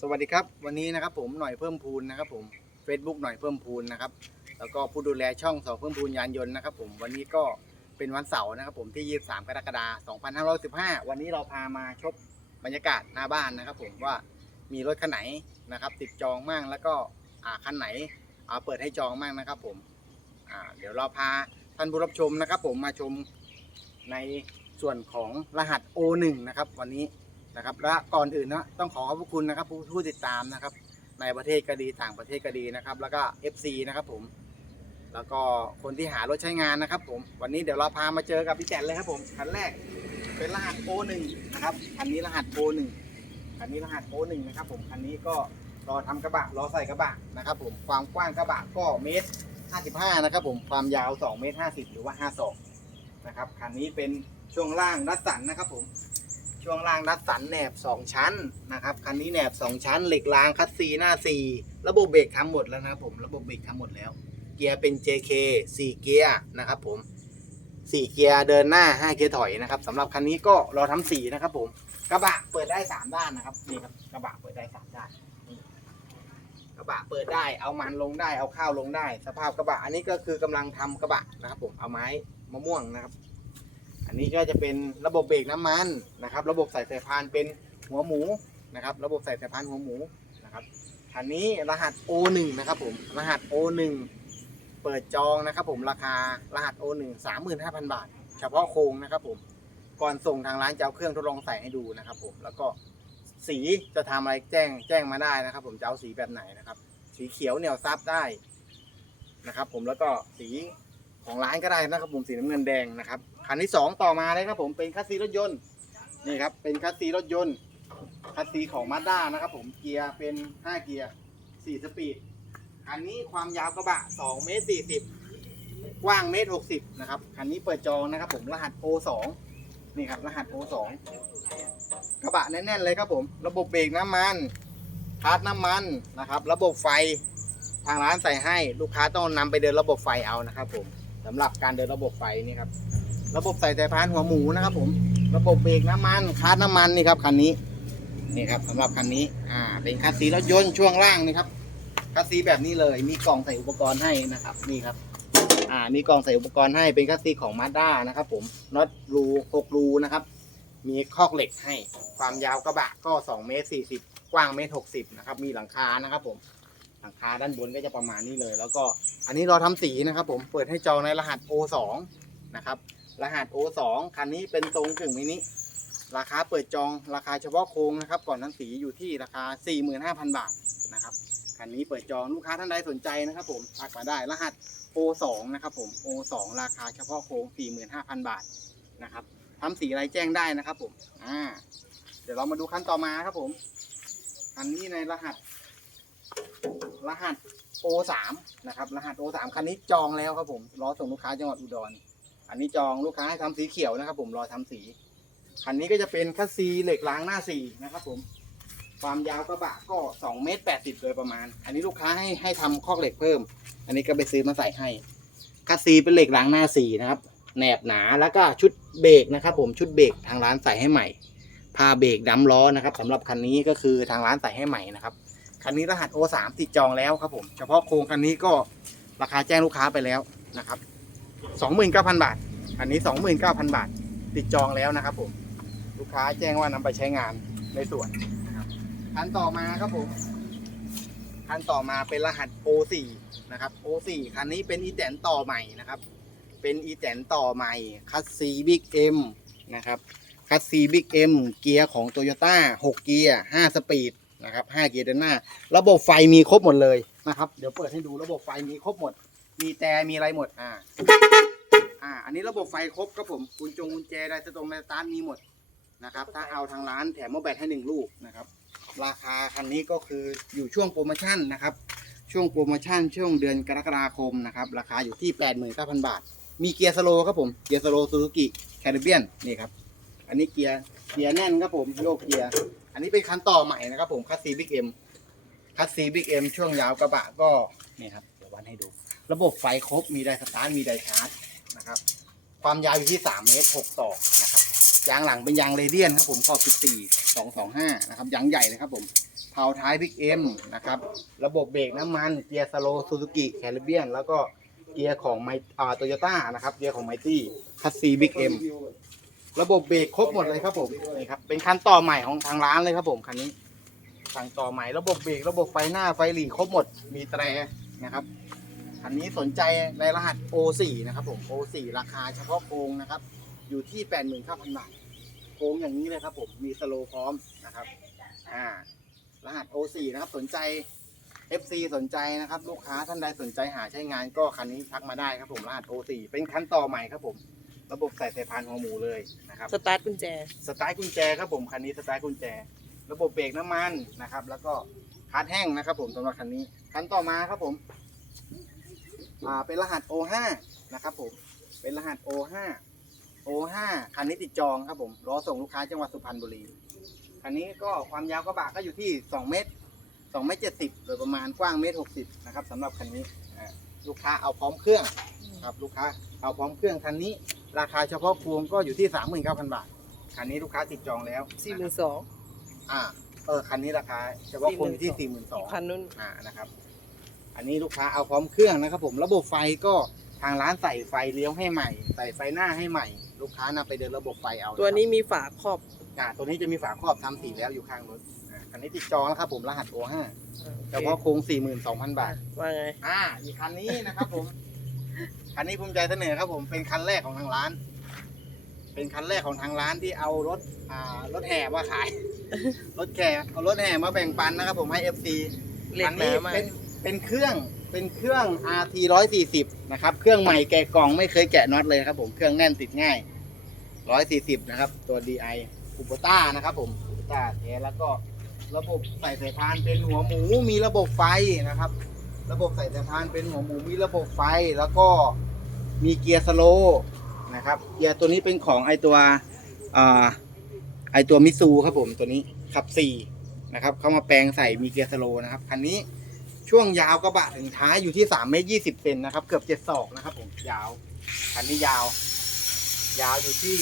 สวัสดีครับ วันนี้นะครับผมหน่อยเพิ่มพูนนะครับผม Facebook หน่อยเพิ่มพูนนะครับ แล้วก็ผู้ดูแลช่องสอเพิ่มพูนยานยนต์นะครับผมวันนี้ก็เป็นวันเสาร์นะครับผมที่ 23 กรกฎาคม 2515 วันนี้เราพามาชมบรรยากาศหน้าบ้านนะครับผมว่ามีรถคันไหนนะครับ ติดจองมั่งแล้วก็อคันไหนอ่าเปิดให้จองมั่งนะครับผมเดี๋ยวเราพาท่านผู้รับชมนะครับ ผมมาชมในส่วนของรหัส O1 นะครับ วันนี้ นะครับ และก่อนอื่นนะต้องขอขอบพระคุณนะครับ ผู้ผู้ติดตามนะครับ ในประเทศก็ดีต่างประเทศก็ดีนะครับ แล้วก็ FC นะครับผม แล้วก็คนที่หารถใช้งานนะครับ ผม วันนี้เดี๋ยวเราพามาเจอกับพี่แจนเลยครับผมคันแรกเป็นรหัส O1 นะครับคันนี้รหัส O1 คันนี้รหัส O1 นะครับ ผมคันนี้ก็รอทำกระบะรอใส่กระบะนะครับ ผมความกว้างกระบะก็เมตร 55 นะครับ ผมความยาว2เมตร50 หรือว่า5ศอกนะครับคันนี้เป็นช่วงล่างดัดสันนะครับ ผม ช่วงล่างดัดสันแหนบ 2 ชั้นนะครับคันนี้แหนบ 2 ชั้น เหล็กรางคัสซีหน้า 4 ระบบเบรกทำหมดแล้วนะครับผมระบบเบรกทำหมดแล้ว เกียร์เป็น JK 4 เกียร์นะครับผม 4 เกียร์เดินหน้า 5 เกียร์ถอยนะครับสำหรับคันนี้ก็รอทำสีนะครับผมกระบะเปิดได้ 3 ด้านนะครับนี่ครับกระบะเปิดได้ 3 ด้านนี่กระบะเปิดได้เอามันลงได้เอาข้าวลงได้ สภาพกระบะอันนี้ก็คือกำลังทำกระบะนะครับผมเอาไม้มะม่วงนะครับ อันนี้ก็จะเป็นระบบเบรกน้ำมันนะครับ ระบบใส่สายพานเป็นหัวหมูนะครับ ระบบใส่สายพานหัวหมูนะครับคันนี้รหัส O1 นะครับผมรหัส O1 เปิดจองนะครับ ผมราคารหัส O1 35,000 บาท เฉพาะโครงนะครับ ผมก่อนส่งทางร้านจะเอาเครื่องทดลองใส่ให้ดูนะครับ ผมแล้วก็สีจะทำอะไรแจ้งแจ้งมาได้นะครับ ผมจะเอาสีแบบไหนนะครับ สีเขียวเหนียวซับได้นะครับ ผมแล้วก็สีของร้านก็ได้นะครับ ผมสีน้ำเงินแดงนะครับ คันที่สองต่อมาเลยครับผมเป็นคัสซีรถยนต์นี่ครับเป็นคัสซีรถยนต์คัสซีของมาด้านะครับผมเกียร์เป็น 5 เกียร์4สปีดคันนี้ความยาวกระบะ2เมตร40 กว้างเมตร60นะครับคันนี้เปิดจองนะครับผมรหัส O2 นี่ครับรหัส O2 กระบะแน่นๆเลยครับผม ระบบเบรกน้ำมันคาร์ดน้ำมันนะครับ ระบบไฟทางร้านใส่ให้ลูกค้าต้องนำไปเดินระบบไฟเอานะครับผมสำหรับการเดินระบบไฟนี่ครับ ระบบใส่สายพานหัวหมูนะครับผมระบบเบรกน้ำมันคาร์ดน้ำมันนี่ครับคันนี้นี่ครับสำหรับคันนี้อ่าเป็นคัสซีรถยนต์ช่วงล่างนี่ครับคัสซีแบบนี้เลยมีกล่องใส่อุปกรณ์ให้นะครับนี่ครับอ่ามีกล่องใส่อุปกรณ์ให้เป็นคัสซีของมาด้านะครับผมน็อตรูหกรูนะครับมีคอกเหล็กให้ความยาวกระบะก็2เมตร40 กว้างเมตร60นะครับมีหลังคานะครับผมหลังคาด้านบนก็จะประมาณนี้เลย แล้วก็อันนี้เราทำสีนะครับผมเปิดให้จองในรหัส O2 นะครับ รหัส O2 คันนี้เป็นทรงถึงมินิราคาเปิดจองราคาเฉพาะโครงนะครับ ก่อนทั้งสีอยู่ที่ราคา 45,000 บาทนะครับคันนี้เปิดจองลูกค้าท่านใดสนใจนะครับ ผมทักมาได้รหัส O2 นะครับผม O2 ราคาเฉพาะโครง 45,000 บาทนะครับทำสีอะไรแจ้งได้นะครับ ผมอ่าเดี๋ยวเรามาดูคันต่อมาครับผมคันนี้ในรหัส รหัส O3 นะครับ รหัส O3 คันนี้จองแล้วครับผมรอส่งลูกค้าจังหวัดอุดร อันนี้จองลูกค้าให้ทำสีเขียวนะครับ ผมรอทำสี คันนี้ก็จะเป็นคัสซีเหล็กรางหน้าสี่นะครับผม ความยาวกระบะก็2เมตร80โดยประมาณ อันนี้ลูกค้าให้ให้ทำคอกเหล็กเพิ่ม อันนี้ก็ไปซื้อมาใส่ให้คัสซีเป็นเหล็กรางหน้าสี่นะครับแหนบหนาแล้วก็ชุดเบรกนะครับผมชุดเบรกทางร้านใส่ให้ใหม่ผ้าเบรกดัมล้อนะครับสำหรับคันนี้ก็คือทางร้านใส่ให้ใหม่นะครับคันนี้รหัส O3 ติดจองแล้วครับผม เฉพาะโครงคันนี้ก็ราคาแจ้งลูกค้าไปแล้วนะครับ 29,000 บาท อันนี้ 29,000 บาท ติดจองแล้วนะครับผม ลูกค้าแจ้งว่านำไปใช้งานในส่วนนะครับคันต่อมาครับผม คันต่อมาเป็นรหัส O4 นะครับ O4 คันนี้เป็นอีแตนต่อใหม่นะครับ เป็นอีแตนต่อใหม่ คัสซีบิ๊กเอ็มนะครับ คัสซีบิ๊กเอ็มเกียร์ของโตโยต้า6เกียร์5สปีดนะครับ5เกียร์เดินหน้า ระบบไฟมีครบหมดเลยนะครับ เดี๋ยวเปิดให้ดูระบบไฟมีครบหมด มีแต่มีอะไรหมดอ่าอ่า อันนี้ระบบไฟครบครับผมกุญจงกุญแจได้สตรงไดสตาร์มีหมดนะครับ ถ้าเอาทางร้านแถมหมอแบตให้หนึ่งลูกนะครับ ราคาคันนี้ก็คืออยู่ช่วงโปรโมชั่นนะครับ ช่วงโปรโมชั่นช่วงเดือนกรกฎาคมนะครับ ราคาอยู่ที่ 89,000 บาท มีเกียร์สโลว์ครับผม เกียร์สโลซูซูกิแคริเบียนนี่ครับ อันนี้เกียร์ เกียร์แน่นครับผมโยกเกียร์ อันนี้เป็นคันต่อใหม่นะครับผมคัสซีบิ๊กเอ็มคัสซีบิ๊กเอ็มช่วงยาวกระบะก็นี่ครับ เดี๋ยววันให้ดู ระบบไฟครบมีไดสตาร์ทมีไดชาร์จนะครับ ความยาวอยู่ที่ 3 เมตร6ต่อกนะครับยางหลังเป็นยางเรเดียนครับผมขอบ14 225 นะครับยางใหญ่เลยครับผมเผาท้ายบิ๊กเอ็มนะครับ ระบบเบรกน้ำมันเกียร์สโลซูซูกิแคริเบียนแล้วก็เกียร์ของไมอ่าโตโยต้านะครับเกียร์ของไมตี้คัสซีบิ๊กเอ็มระบบเบรกครบหมดเลยครับผมนี่ครับเป็นคันต่อใหม่ของทางร้านเลยครับผมคันนี้สั่งต่อใหม่ระบบเบรกระบบไฟหน้าไฟหลีครบหมดมีแตรนะครับ คันนี้สนใจในรหัส O4 นะครับผม O4 ราคาเฉพาะโครงนะครับ อยู่ที่ 89,000 บาท โค้งอย่างนี้เลยครับผม มีสโลว์พร้อมนะครับ อ่า รหัส O4 นะครับ สนใจ FC สนใจนะครับ ลูกค้าท่านใดสนใจหาใช้งานก็คันนี้ทักมาได้ครับผม รหัส O4 เป็นคันต่อใหม่ครับผม ระบบใส่สายพานหัวหมูเลยนะครับ สตาร์ทกุญแจสไตล์กุญแจครับผม คันนี้สไตล์กุญแจ ระบบเบรกน้ำมันนะครับ แล้วก็คาร์ดแห้งนะครับ ผมสำหรับคันนี้ คันต่อมาครับผม อ่าเป็นรหัส O5 นะครับผมเป็นรหัส O5 O5 คันนี้ติดจองครับผมรอส่งลูกค้าจังหวัดสุพรรณบุรีคันนี้ก็ความยาวกระบะก็อยู่ที่ 2 เมตร2เมตร70โดยประมาณกว้างเมตร60นะครับสำหรับคันนี้อ่าลูกค้าเอาพร้อมเครื่องครับลูกค้าเอาพร้อมเครื่องคันนี้ ราคาเฉพาะพวงก็อยู่ที่ 39,000 บาทคันนี้ลูกค้าติดจองแล้วสี่หมื่นสองอ่าเออคันนี้ราคาเฉพาะพวงอยู่ที่42,000คันนู้นอ่านะครับอั นนี้ลูกค้าเอาพร้อมเครื่องนะครับ ผมระบบไฟก็ทางร้านใส่ไฟเลี้ยวให้ใหม่ ใส่ไฟหน้าให้ใหม่ ลูกค้านำไปเดินระบบไฟเอาะครับตัวนี้มีฝาครอบอ่าตัวนี้จะมีฝาครอบทำสีแล้วอยู่ข้างรถอ่าคันนี้ติดจองแล้วครับผมรหัส O5 เฉพาะโครง42,000บาท ว่าไง อ่าอีกคันนี้นะครับผม คันนี้ภูมิใจเสนอครับผมเป็นคันแรกของทางร้าน เป็นคันแรกของทางร้านที่เอารถ อ่ารถแห่มาขาย รถแห่เอารถแห่มาแบ่งปันนะครับผมให้ FC เหล็กอันหนี้นามาเป็น เป็นเครื่องเป็นเครื่อง RT 140นะครับ เครื่องใหม่แกะกล่องไม่เคยแกะน็อตเลยครับผม เครื่องแน่นติดง่าย 140 นะครับ ตัว DI อุปต้านะครับผมอุปต้าแท้แล้วก็ระบบใส่สายพานเป็นหัวหมูมีระบบไฟนะครับ ระบบใส่สายพานเป็นหัวหมูมีระบบไฟแล้วก็มีเกียร์สโลนะครับ เกียร์ตัวนี้เป็นของไอตัวไอตัวมิซูครับผมตัวนี้ขับสี่นะครับเข้ามาแปลงใส่มีเกียร์สโลนะครับคันนี้ ช่วงยาวกระบะถึงท้ายอยู่ที่3เมตร20เซนนะครับ เกือบ7ศอกนะครับ ผมยาวคันนี้ยาว ยาวอยู่ที่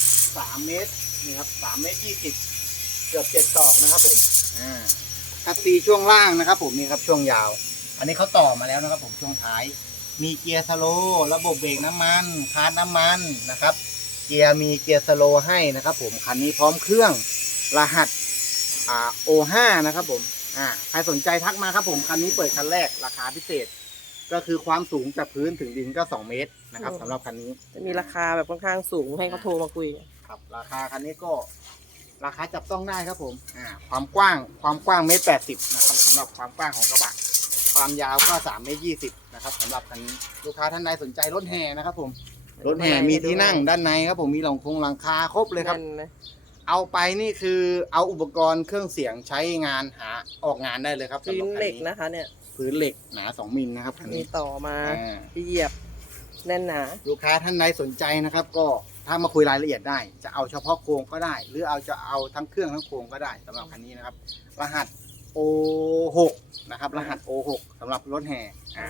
3เมตรนี่ครับ3เมตร20เกือบ7ศอกนะครับผมอ่าคัสซีช่วงล่างนะครับ ผมนี่ครับช่วงยาว อันนี้เขาต่อมาแล้วนะครับ ผมช่วงท้าย มีเกียร์สโลระบบเบรกน้ำมันคาร์น้ำมันนะครับ เกียร์มีเกียร์สโลให้นะครับ ผมคันนี้พร้อมเครื่องรหัสอ่า O5 นะครับ ผม อ่าใครสนใจทักมาครับผมคันนี้เปิดคันแรกราคาพิเศษ ก็คือความสูงจากพื้นถึงดินก็ 2 เมตรนะครับสำหรับคันนี้จะมีราคาแบบค่อนข้างสูงให้เขาโทรมาคุย ครับ ราคาคันนี้ก็ราคาจับต้องได้ครับผมอ่าความกว้างความกว้างเมตรแปดสิบนะครับสำหรับความกว้างของกระบะความยาวก็สามเมตรยี่สิบนะครับสำหรับคันนี้ลูกค้าท่านใดสนใจรถแห่นะครับผมรถแห่มีที่นั่งด้านในครับผมมีหลังคงหลังคาครบเลยครับแน่นไหม เอาไปนี่คือเอาอุปกรณ์เครื่องเสียงใช้งานหาออกงานได้เลยครับพื้นสำบเหล็กคันะคะ เนี่ย พื้นเหล็กหนาสองมิลนะครับคันมีนี้ต่อมาอ่าที่เหยียบแน่นหนาลูกค้าท่านใดสนใจนะครับ ก็ถ้ามาคุยรายละเอียดได้ จะเอาเฉพาะโครงก็ได้ หรือเอาจะเอาทั้งเครื่องทั้งโครงก็ได้สำหรับคันนี้นะครับ รหัส O6 นะครับ รหัส O6 สำหรับรถแห่อ่า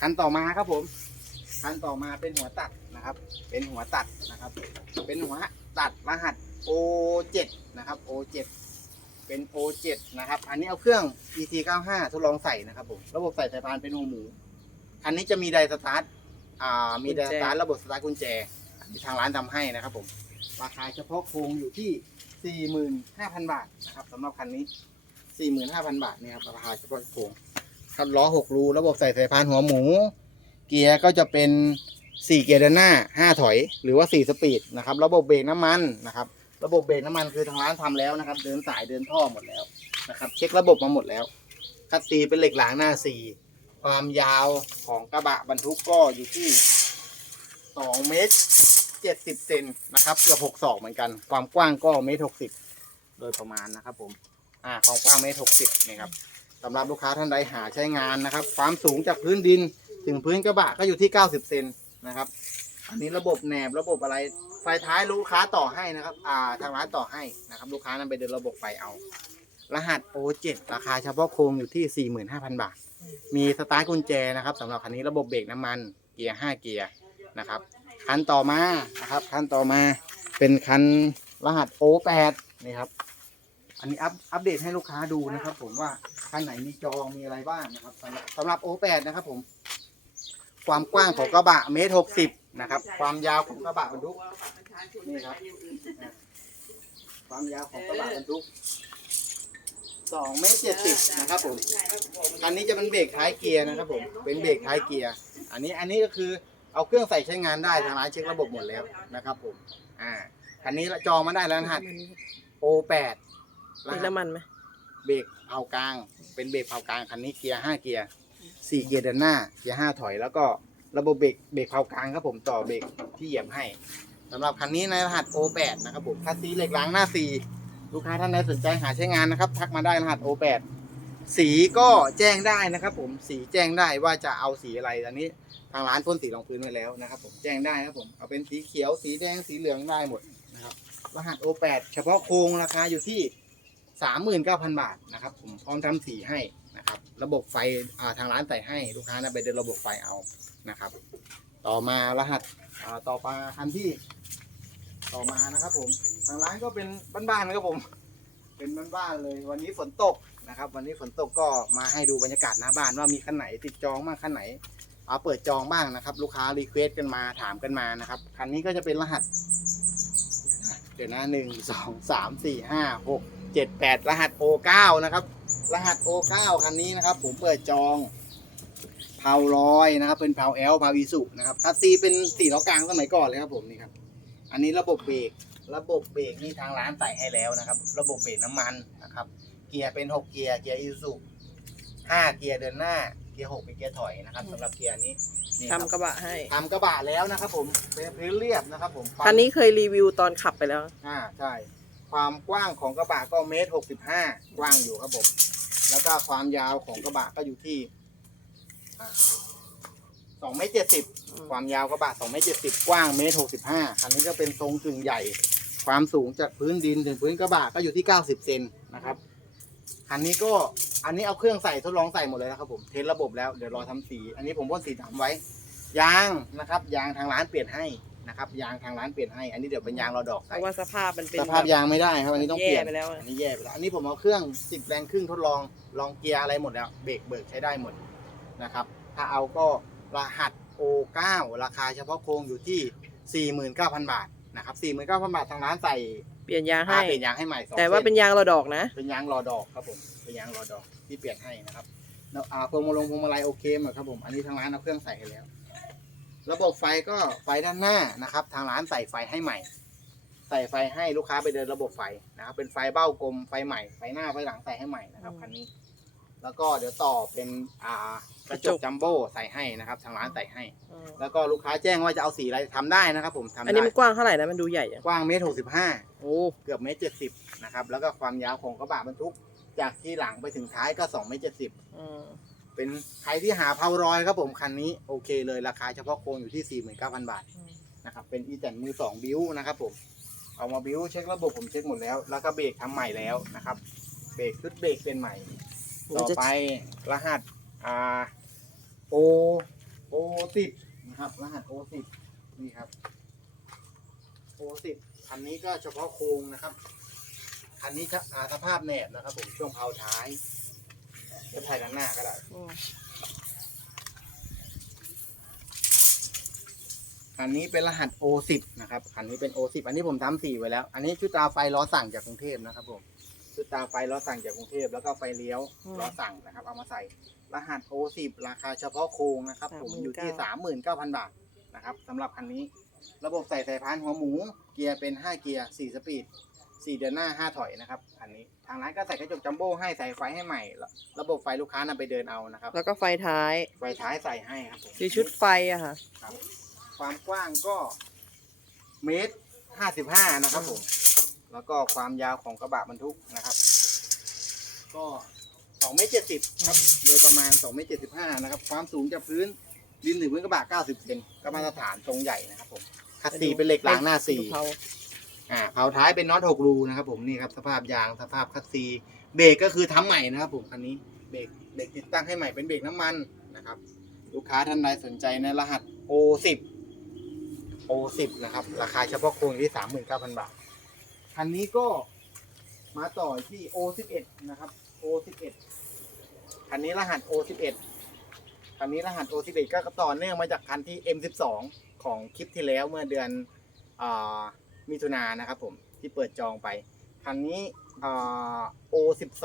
คันต่อมาครับผมคันต่อมาเป็นหัวตัดนะครับ เป็นหัวตัดนะครับ เป็นหัวตัดรหัส O7 นะครับ O7 เป็น O7 นะครับ อันนี้เอาเครื่อง ET95 ทดลองใส่นะครับผม ระบบใส่สายพานเป็นหัวหมู อันนี้จะมีไดสตาร์ท อ่า มีไดสตาร์ทระบบสตาร์ทกุญแจที่ทางร้านทำให้นะครับผม ราคาเฉพาะโครงอยู่ที่ 45,000 บาทนะครับสำหรับคันนี้ 45,000 บาทเนี่ยครับราคาเฉพาะโครงคันล้อ6รู ระบบใส่สายพานหัวหมู เกียร์ก็จะเป็น 4 เกียร์เดินหน้า 5 ถอย หรือว่า 4 สปีดนะครับ ระบบเบรกน้ำมันนะครับ ระบบเบรกน้ำมันคือทางร้านทำแล้วนะครับ เดินสายเดินท่อหมดแล้วนะครับ เช็คระบบมาหมดแล้ว คัดซีเป็นเหล็กหลางหน้า4ความยาวของกระบะบรรทุกก็อยู่ที่2เมตร70เซนนะครับเกือบ6ศอกเหมือนกัน ความกว้างก็เมตร60โดยประมาณนะครับ ผมอ่าความกว้างเมตร60นี่ครับสำหรับลูกค้าท่านใดหาใช้งานนะครับ ความสูงจากพื้นดินถึงพื้นกระบะก็อยู่ที่90เซนนะครับ อันนี้ระบบแหนบระบบอะไร ไฟท้ายลูกค้าต่อให้นะครับ อ่าทางร้านต่อให้นะครับ ลูกค้านำไปเดินระบบไฟเอา รหัส O7 ราคาเฉพาะโครงอยู่ที่ 45,000 บาท มีสตาร์ทกุญแจนะครับสำหรับคันนี้ระบบเบรกน้ำมันเกียร์5เกียร์นะครับ คันต่อมานะครับ คันต่อมาเป็นคันรหัส O8 นี่ครับ อันนี้อัปอัปเดตให้ลูกค้าดูนะครับ ผมว่าคันไหนมีจองมีอะไรบ้างนะครับสำหรับสำหรับโอแปดนะครับผม ความกว้างของกระบะเมตรหกสิบนะครับ ความยาวของกระบะบรรทุกนี่ครับความยาวของกระบะบรรทุกสองเมตรเจ็ดสิบนะครับผมอันนี้จะเป็นเบรกท้ายเกียร์นะครับผมเป็นเบรกท้ายเกียร์ อันนี้อันนี้ก็คือเอาเครื่องใส่ใช้งานได้ทางร้านเช็คระบบหมดแล้วนะครับผมอ่าคันนี้จองมาได้แล้วนะฮะ O8 มีน้ำมันไหมเบรกเผากลาง เป็นเบรกเผากลางคันนี้เกียร์ห้าเกียร์ สี่เกียร์เดินหน้าเกียร์ห้าถอย แล้วก็ระบบเบรกเบรกเผากลางครับผมต่อเบรกที่เหยียบให้สำหรับคันนี้ในรหัส O8 นะครับผมคัสซีเหล็กล้างหน้าสี่ลูกค้าท่านใดสนใจหาใช้งานนะครับ ทักมาได้รหัส O8 สีก็แจ้งได้นะครับ ผมสีแจ้งได้ว่าจะเอาสีอะไรตอนนี้ทางร้านพ่นสีรองพื้นไว้แล้วนะครับ ผมแจ้งได้ครับผมเอาเป็นสีเขียวสีแดงสีเหลืองได้หมดนะครับรหัส O8 เฉพาะโครงราคาอยู่ที่ 39,000 บาทนะครับ ผมพร้อมทำสีให้ นะครับ ระบบไฟทางร้านใส่ให้ลูกค้านะไปเดินระบบไฟเอานะครับ ต่อมารหัสต่อมาคันที่ ต่อมานะครับ ผมทางร้านก็เป็นบ้านๆนครับผม เป็นบ้านๆเลย วันนี้ฝนตกนะครับ วันนี้ฝนตกก็มาให้ดูบรรยากาศหน้าบ้านว่ามีคันไหนติดจองบ้างคันไหนเอาเปิดจองบ้างนะครับ ลูกค้ารีเควสกันมาถามกันมานะครับคันนี้ก็จะเป็นรหัสเดี๋ยวนะหนึ่งสองสามสี่ห้าหกเจ็ดแปดรหัส O9 นะครับ รหัส O9 คันนี้นะครับผมเปิดจองเผาลอยนะครับ เป็นเผาแอลเผาวีสุนะครับคัสซีเป็นสี่ล้อกลางสมัยก่อนเลยครับผมนี่ครับ อันนี้ระบบเบรกระบบเบรกนี่ทางร้านใส่ให้แล้วนะครับ ระบบเบรกน้ำมันนะครับ เกียร์เป็นหกเกียร์เกียร์อีซูห้าเกียร์เดินหน้าเกียร์หกเป็นเกียร์ถอยนะครับสำหรับเกียร์นี้นี่ครับทำกระบะให้ทำกระบะแล้วนะครับ ผมเป็นพื้นเรียบนะครับ ผมคันนี้เคยรีวิวตอนขับไปแล้ว อ่าใช่ ความกว้างของกระบะก็เมตรหกสิบห้ากว้างอยู่ครับผม แล้วก็ความยาวของกระบะก็อยู่ที่สองเมตรเจ็ดสิบอืมความยาวกระบะสองเมตรเจ็ดสิบกว้างเมตรหกสิบห้าคันนี้ก็เป็นทรงกึ่งใหญ่ ความสูงจากพื้นดินถึงพื้นกระบะก็อยู่ที่เก้าสิบเซนนะครับคันนี้ก็อันนี้เอาเครื่องใส่ทดลองใส่หมดเลยนะครับผมเทสระบบแล้วเดี๋ยวรอทำสี อันนี้ผมพ่นสีดำไว้ยางนะครับยางทางร้านเปลี่ยนให้ นะครับยางทางร้านเปลี่ยนให้ อันนี้เดี๋ยวเป็นยางรอดอกเพใส่ราะว่าสภาพมันเป็นสภาพยางไม่ได้ครับอันนี้ต้องเปลี่ยนแย่ไปแล้วอะ อันนี้แย่ไปแล้วอันนี้ผมเอาเครื่องสิบแรงครึ่งทดลองลองเกียร์อะไรหมดแล้วเบรกเบิกใช้ได้หมดนะครับ ถ้าเอาก็รหัส O9 ราคาเฉพาะโครงอยู่ที่ 49,000 บาทนะครับ49,000 บาททางร้านใส่เปลี่ยนยางให้ อ่าเปลี่ยนยางให้ใหม่สองแต่ว่าส้ เป็นยางรอดอกนะ เป็นยางรอดอกครับผมเป็นยางรอดอกที่เปลี่ยนให้นะครับแล้วอ่าพวงมาลงพวงมาลัยโอเคหมดครับผมอันนี้ทางร้านเอาเครื่องใส่ให้แล้ว ระบบไฟก็ไฟด้านหน้านะครับ ทางร้านใส่ไฟให้ใหม่ ใส่ไฟให้ลูกค้าไปเดินระบบไฟนะครับ เป็นไฟเบ้ากลมไฟใหม่ไฟหน้าไฟหลังใส่ให้ใหม่นะครับอืมคันนี้ แล้วก็เดี๋ยวต่อเป็นอ่ากระจกระจกกจัมโบ้ใส่ให้นะครับทางร้านใส่ให้อืมแล้วก็ลูกค้าแจ้งว่าจะเอาสีอะไรทำได้นะครับ ผมทำอันนี้ได้มันกว้างเท่าไหร่นะมันดูใหญ่อะกว้างเมตรหกสิบห้า โอ้เกือบเมตรเจ็ดสิบนะครับ แล้วก็ความยาวของกระบะบรรทุก จากที่หลังไปถึงท้ายก็สองเมตรเจ็ดสิบ อืม เป็นใครที่หาเพารอยครับผมคันนี้โอเคเลยราคาเฉพาะโครงอยู่ที่สี่หมื่นเก้าพันบาทนะครับเป็นอีแตนมือสองบิวนะครับผมเอามาบิวเช็คระบบผมเช็คหมดแล้ว แล้วก็เบรกทำใหม่แล้วนะครับเบรกชุดเบรกเป็นใหม่ ต่อไปรหัสอ่าโอโอสิบนะครับ รหัสโอสิบนี่ครับโอสิบคันนี้ก็เฉพาะโครงนะครับ คันนี้ครับอ่าสภาพแหนบนะครับผมช่วงเพาท้าย จะถ่ายด้านหน้าก็ได้อืมอันนี้เป็นรหัส O10 นะครับ อันนี้เป็น O10 อันนี้ผมทำสีไว้แล้ว อันนี้ชุดตาไฟล้อสั่งจากกรุงเทพนะครับผม ชุดตาไฟล้อสั่งจากกรุงเทพแล้วก็ไฟเลี้ยวล้อสั่งนะครับ เอามาใส่ รหัส O10 ราคาเฉพาะโครงนะครับ ผมอยู่ที่ 39,000 บาทนะครับสำหรับคันนี้ ระบบใส่สายพานหัวหมู เกียร์เป็น 5 เกียร์ 4 สปีด 4 เดินหน้า 5 ถอยนะครับ อันนี้ทางร้านก็ใส่กระจกจัมโบ้ให้ใส่ไฟให้ใหม่ ระบบไฟลูกค้านำไปเดินเอานะครับ แล้วก็ไฟท้ายไฟท้ายใส่ให้ครับผมคือชุดไฟอะค่ะ ครับ ความกว้างก็เมตรห้าสิบห้านะครับผม แล้วก็ความยาวของกระบะบรรทุกนะครับ ก็สองเมตรเจ็ดสิบครับ โดยประมาณสองเมตรเจ็ดสิบห้านะครับ ความสูงจากพื้นดินถึงพื้นกระบะเก้าสิบเซนก็มาตรฐานทรงใหญ่นะครับผมคัดสีเป็นเหล็กหลางหน้าสี่ดูเขา อ่าเผาท้ายเป็นน็อตหกรูนะครับผมนี่ครับสภาพยางสภาพคัสซีเบรกก็คือทำใหม่นะครับผมคันนี้เบรกเบรกติดตั้งให้ใหม่เป็นเบรกน้ำมันนะครับ ลูกค้าท่านใดสนใจในรหัส O10 O10 นะครับ ราคาเฉพาะโครงอยู่ที่ 39,000 บาทคันนี้ก็มาต่อที่ O11 นะครับ O11 คันนี้รหัส O11 คันนี้รหัส O11 ก็ต่อเนื่องมาจากคันที่ M12 ของคลิปที่แล้วเมื่อเดือนอ่า มิถุนายนนะครับผมที่เปิดจองไป คันนี้อ่า O12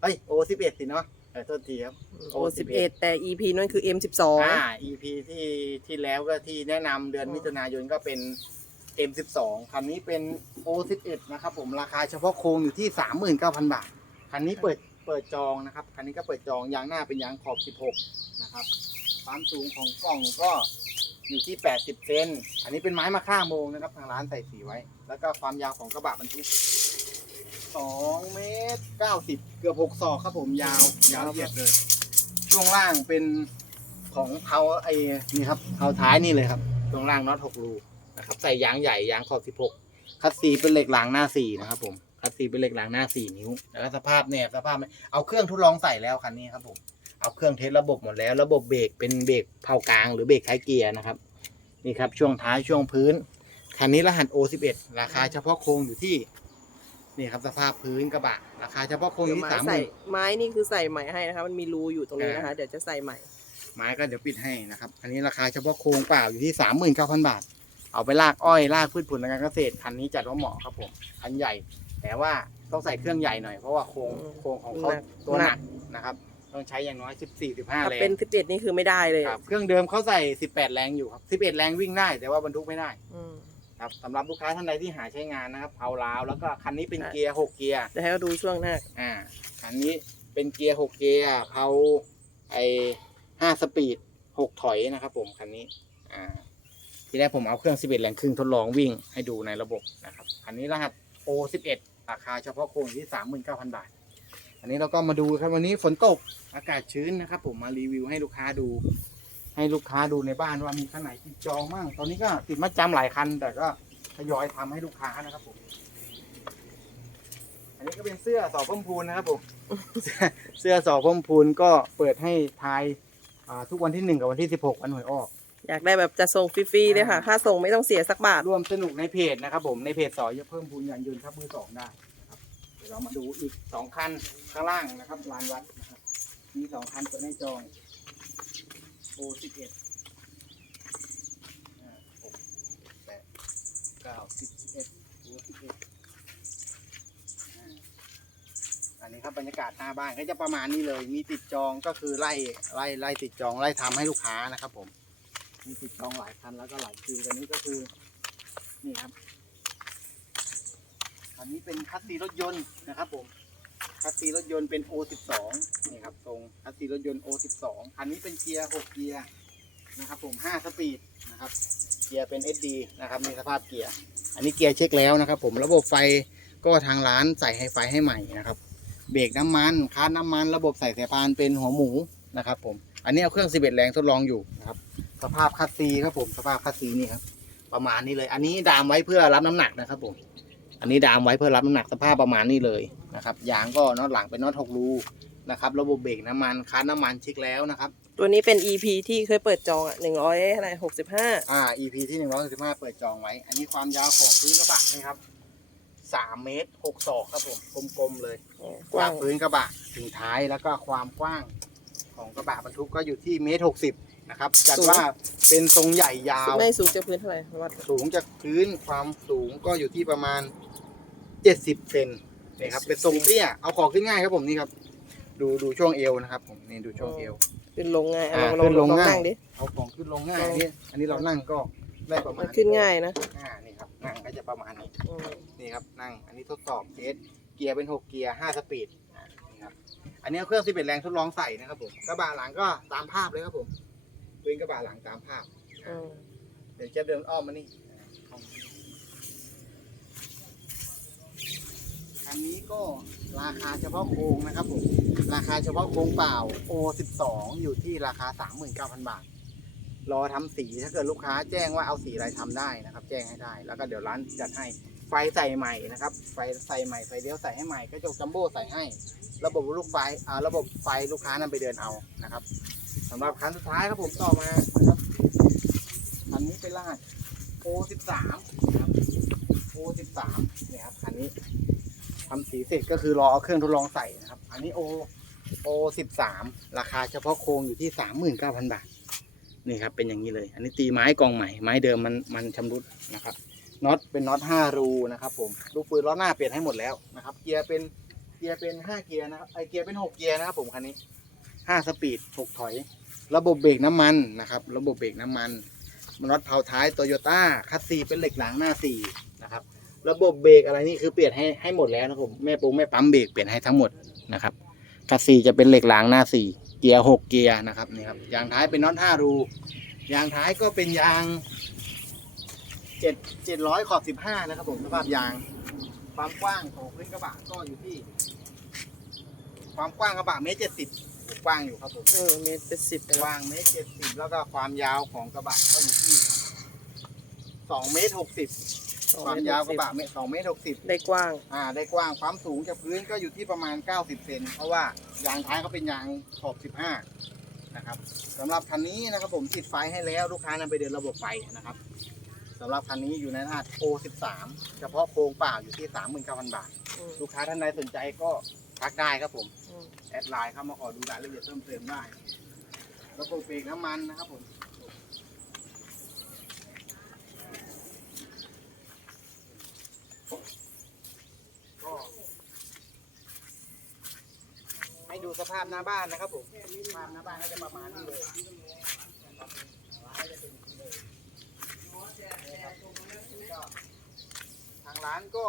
เอ้ย O11 สิเนาะเออโทษทีครับ โอสิบเอ็ดแต่ EP นั่นคือ M สิบสองอ่า EP ที่ที่แล้วก็ที่แนะนำเดือนอืมมิถุนายนก็เป็น M12 คันนี้เป็น O11 นะครับผมราคาเฉพาะโครงอยู่ที่39,000บาท คันนี้เปิดเปิดจองนะครับ คันนี้ก็เปิดจองยางหน้าเป็นยางขอบ16นะครับความสูงของกล่องก็ อยู่ที่ 80 เซน อันนี้เป็นไม้มาค่าโมงนะครับ ทางร้านใส่สีไว้ แล้วก็ความยาวของกระบะบรรทุก2เมตร90 เกือบ6ศอกครับผมยาวยาวเหยียดเลย ช่วงล่างเป็นของเท้าไอ้นี่ครับเท้าท้ายนี่เลยครับช่วงล่างน็อต6รูนะครับ ใส่ยางใหญ่ยางขอบ16 คัดซีเป็นเหล็กรางหน้า4นะครับผมคัดซีเป็นเหล็กรางหน้า4นิ้ว แล้วก็สภาพเนี่ยสภาพเอาเครื่องทดลองใส่แล้วคันนี้ครับผม เอาเครื่องเทสระบบหมดแล้ว ระบบเบรกเป็นเบรกเผากลางหรือเบรกท้ายเกียร์นะครับนี่ครับช่วงท้ายช่วงพื้นคันนี้รหัส O11 ราคาเฉพาะโครงอยู่ที่นี่ครับสภาพพื้นกระบะ ราคาเฉพาะโครงอยู่ที่ไม้สามหใส่มื่น ไม้นี่คือใส่ใหม่ให้นะคะ มันมีรูอยู่ตรงนี้นะคะอ่าเดี๋ยวจะใส่ใหม่ ไม้ก็เดี๋ยวปิดให้นะครับ อันนี้ราคาเฉพาะโครงเปล่าอยู่ที่สามหมื่นเก้าพันบาท เอาไปลากอ้อยลากพืชผลทางการเกษตรคันนี้จัดว่าเหมาะครับผมคันใหญ่ แต่ว่าต้องใส่เครื่องใหญ่หน่อยเพราะว่าโครงอืมโครงของเขาหนัก ตัวหนักนะครับ ต้องใช้อย่างน้อยสิบสี่สิบห้าถ้าแรงเป็นสิบเจ็ดนี่คือไม่ได้เลยครับเครื่องเดิมเขาใส่สิบแปดแรงอยู่ครับสิบเอ็ดแรงวิ่งได้แต่ว่าบรรทุกไม่ได้อืมครับสำหรับลูกค้าท่านใดที่หาใช้งานนะครับเอาลาวแล้วก็คันนี้เป็นอะเกียร์หกเกียร์ เดี๋ยวให้เขาดูช่วงหน้า อ่าคันนี้เป็นเกียร์หกเกียร์เขาไอห้าสปีดหกถอยนะครับผมคันนี้ อ่า ทีแรกผมเอาเครื่อง11แรงครึ่งทดลองวิ่งให้ดูในระบบนะครับ คันนี้รหัส O11 ราคาเฉพาะโครงอยู่ที่39,000บาท อันนี้เราก็มาดูครับวันนี้ฝนตกอากาศชื้นนะครับ ผมมารีวิวให้ลูกค้าดู ให้ลูกค้าดูในบ้านว่ามีคันไหนติดจองมั่งตอนนี้ก็ติดมัดจำหลายคัน แต่ก็ทยอยทำให้ลูกค้านะครับผมอันนี้ก็เป็นเสื้อสอบเพิ่มพูนนะครับผมเสื้อเสื้อสอบเพิ่มพูนก็เปิดให้ทายอ่าทุกวันที่หนึ่งกับวันที่สิบหกวันหวยออกอยากได้แบบจะส่งฟรีๆเลยค่ะอ่าค่าส่งไม่ต้องเสียสักบาท ร่วมสนุกในเพจนะครับผม ในเพจสอยเพิ่มพูนยานยนต์ครับมือสองได้นะครับเดี๋ยวเรามาดูอีกสองคันข้างล่างนะครับลานวัดนะครับ มีสองคันเปิดให้จองโอสิบเอ็ดหกแปดเก้าสิบเอ็ดโอสิบเอ็ดอันนี้ครับบรรยากาศหน้าบ้านก็จะประมาณนี้เลย มีติดจองก็คือไล่ไล่ไล่ติดจองไล่ทำให้ลูกค้านะครับ ผม มีติดจองหลายคันแล้วก็หลายคิวกันนี้ก็คือนี่ครับ อันนี้เป็นคัสซีรถยนต์นะครับผมคัสซีรถยนต์เป็น O12 นี่ครับทรงคัสซีรถยนต์ O12 คันนี้เป็นเกียร์6เกียร์นะครับผม5สปีดนะครับเกียร์เป็น SD นะครับในสภาพเกียร์ อันนี้เกียร์เช็คแล้วนะครับ ผมระบบไฟก็ทางร้านใส่ให้ไฟให้ใหม่นะครับ เบรกน้ำมันคาร์น้ำมันระบบใส่สายพานเป็นหัวหมูนะครับ ผมอันนี้เอาเครื่อง 11 แรงทดลองอยู่นะครับ สภาพคัสซีครับผมสภาพคัสซีนี่ครับประมาณนี้เลย อันนี้ดามไว้เพื่อรับน้ำหนักนะครับผม อันนี้ดามไว้เพื่อรับน้ำหนักสภาพประมาณนี้เลยนะครับยางก็น็อตหลังเป็นน็อตหกรูนะครับระบบเบรกน้ำมันคันน้ำมันเช็คแล้วนะครับ ตัวนี้เป็น EP ที่เคยเปิดจองอะหนึ่งร้อยอะไรหกสิบห้าอ่า EP ที่หนึ่งร้อยสิบห้าเปิดจองไว้ อันนี้ความยาวของพื้นกระบะนะครับสามเมตรหกศอกครับผมกลมๆเลยกว้างจพื้นกระบะถึงท้ายแล้วก็ความกว้างของกระบะบรรทุกก็อยู่ที่เมตรหกสิบ นะครับจัดว่าเป็นทรงใหญ่ยาวไม่สูงจากพื้นเท่าไหร่วัดสูงจากพื้นความสูงก็อยู่ที่ประมาณเจ็ดสิบเซนนี่ครับเป็นทรงเตี้ยเอาของขึ้นง่ายครับผมนี่ครับ ดูดูช่วงเอวนะครับ ผมนี่ดูช่วงเอวขึ้นลงง่ายอะอ่าลองขึ้นลงลองง่ายนั่งดิเอาของขึ้นลงง่ายลองอันนี้อันนี้เรานั่งก็ได้ประมามัณนขึ้นง่ายนะอ่านี่ครับนั่งก็จะประมาณนี้อืมนี่ครับนั่ง อันนี้ทดสอบเทสเกียร์เป็นหกเกียร์ห้าสปีดอ่านี่ครับอันนี้เอาเครื่องสิบเอ็ดแรงทดลองใส่นะครับผมกระบะหลังก็ตามภาพเลยครับผม เป็นกระบะหลังตามภาพ อืมเดี๋ยวจะเดินอ้อมมานี่อันนี้ก็ราคาเฉพาะโครงนะครับผม ราคาเฉพาะโครงเปล่า O12 อยู่ที่ราคา 39,000 บาท รอทำสีถ้าเกิดลูกค้าแจ้งว่าเอาสีอะไรทำได้นะครับ แจ้งให้ได้ แล้วก็เดี๋ยวร้านจัดให้ ไฟใส่ใหม่นะครับ ไฟใส่ใหม่ไฟเลี้ยวใส่ให้ใหม่กระจกจัมโบ้ใส่ให้ ระบบลูกไฟอ่าระบบไฟลูกค้านำไปเดินเอานะครับสำหรับคันสุดท้ายครับผมต่อมานะครับคันนี้เป็นรหัส O13 นะครับ O13 เนี่ยครับคันนี้ทำสีเสร็จก็คือรอเอาเครื่องทดลองใส่นะครับ อันนี้โอโอสิบสามราคาเฉพาะโครงอยู่ที่สามหมื่นเก้าพันบาทนี่ครับเป็นอย่างนี้เลย อันนี้ตีไม้กองใหม่ไม้เดิมมันมันชำรุดนะครับ น็อตเป็นน็อตห้ารูนะครับผมลูกปืนล้อหน้าเปลี่ยนให้หมดแล้วนะครับ เกียร์เป็นเกียร์เป็นห้าเกียร์นะครับไอเกียร์เป็นหกเกียร์นะครับผมคันนี้ห้าสปีดหกถอย ระบบเบรกน้ำมันนะครับ ระบบเบรกน้ำมันน็อตเผาท้ายโตโยต้าคัสซีเป็นเหล็กหลังหน้าสี่นะครับ ระบบเบรกอะไรนี่คือเปลี่ยนให้ให้หมดแล้วนะครับผมแม่ปูแม่ปั๊มเบรกเปลี่ยนให้ทั้งหมดนะครับคัสซีจะเป็นเหล็กหลังหน้าสี่เกียร์หกเกียร์นะครับนี่ครับยางท้ายเป็นน็อตห้ารูยางท้ายก็เป็นยาง เจ็ดเจ็ดร้อยขอบสิบห้านะครับผมสภาพยาง ความกว้างของพื้นกระบะก็อยู่ที่ ความกว้างกระบะเมตรเจ็ดสิบกว้างอยู่ครับผมเออเมตรเจ็ดสิบกว้างเมตรเจ็ดสิบแล้วก็ความยาวของกระบะก็อยู่ที่สองเมตรหกสิบความยาวกระบะเมตรสองเมตรหกสิบได้กว้าง อ่า ได้กว้างความสูงจากพื้นก็อยู่ที่ประมาณ90เซนเพราะว่ายางท้ายก็เป็นยางขอบ15นะครับสำหรับคันนี้นะครับผมติดไฟให้แล้วลูกค้านำไปเดินระบบไฟนะครับสำหรับคันนี้อยู่ในรหัส O13 เฉพาะโครงเปล่าอยู่ที่ 39,000 บาท อืมลูกค้าท่านใดสนใจก็ทักได้ครับผม อืมแอดไลน์เข้ามาขอดูรายละเอียดเพิ่มเติมได้ระบบเบรกน้ำมันนะครับผม ก็ให้ดูสภาพหน้าบ้านนะครับผม สภาพหน้าบ้านก็จะประมาณนี้เลยนะครับร้านก็จะเป็นอย่างนี้เลยนะครับก็ทาง ร้านก็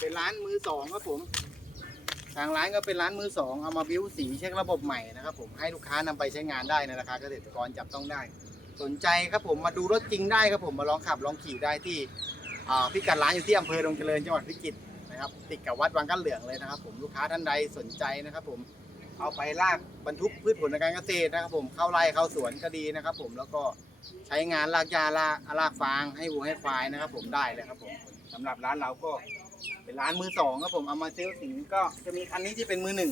เป็นร้านมือสองครับผม ทางร้านก็เป็นร้านมือสองเอามาบิ้วสีเช็คระบบใหม่นะครับผมให้ลูกค้านำไปใช้งานได้ในราคาเกษตรกรจับต้องได้ สนใจครับผมมาดูรถจริงได้ครับผมมาลองขับลองขี่ได้ที่อ่าพิกัดร้านอยู่ที่อำเภอดงเจริญจังหวัดพิจิตรนะครับติดกับวัดวังกันเหลืองเลยนะครับ ผมลูกค้าท่านใดสนใจนะครับ ผมเอาไปลากบรรทุกพืชผลทางการเกษตรนะครับ ผมเข้าไร่เข้าสวนก็ดีนะครับ ผมแล้วก็ใช้งานลากยาลากลากฟางให้วัวให้ควายนะครับ ผมได้เลยครับผม สำหรับร้านเราก็เป็นร้านมือสองครับผมเอามาเซลล์สิงก็จะมีคันนี้ที่เป็นมือหนึ่ง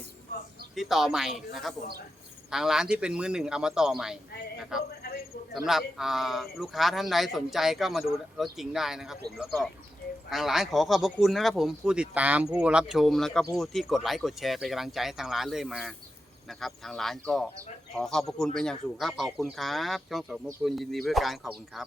ที่ต่อใหม่นะครับผมทางร้านที่เป็นมือหนึ่งเอามาต่อใหม่นะครับสำหรับลูกค้าท่านใดสนใจก็มาดูรถจริงได้นะครับ ผมแล้วก็ทางร้านขอขอบพระคุณนะครับผมผู้ติดตามผู้รับชมแล้วก็ผู้ที่กดไลค์กดแชร์เป็นกำลังใจให้ทางร้านเลยมานะครับ ทางร้านก็ขอขอบพระคุณเป็นอย่างสูงครับขอบคุณครับ ช่องสมพระคุณยินดีบริการขอบคุณครับ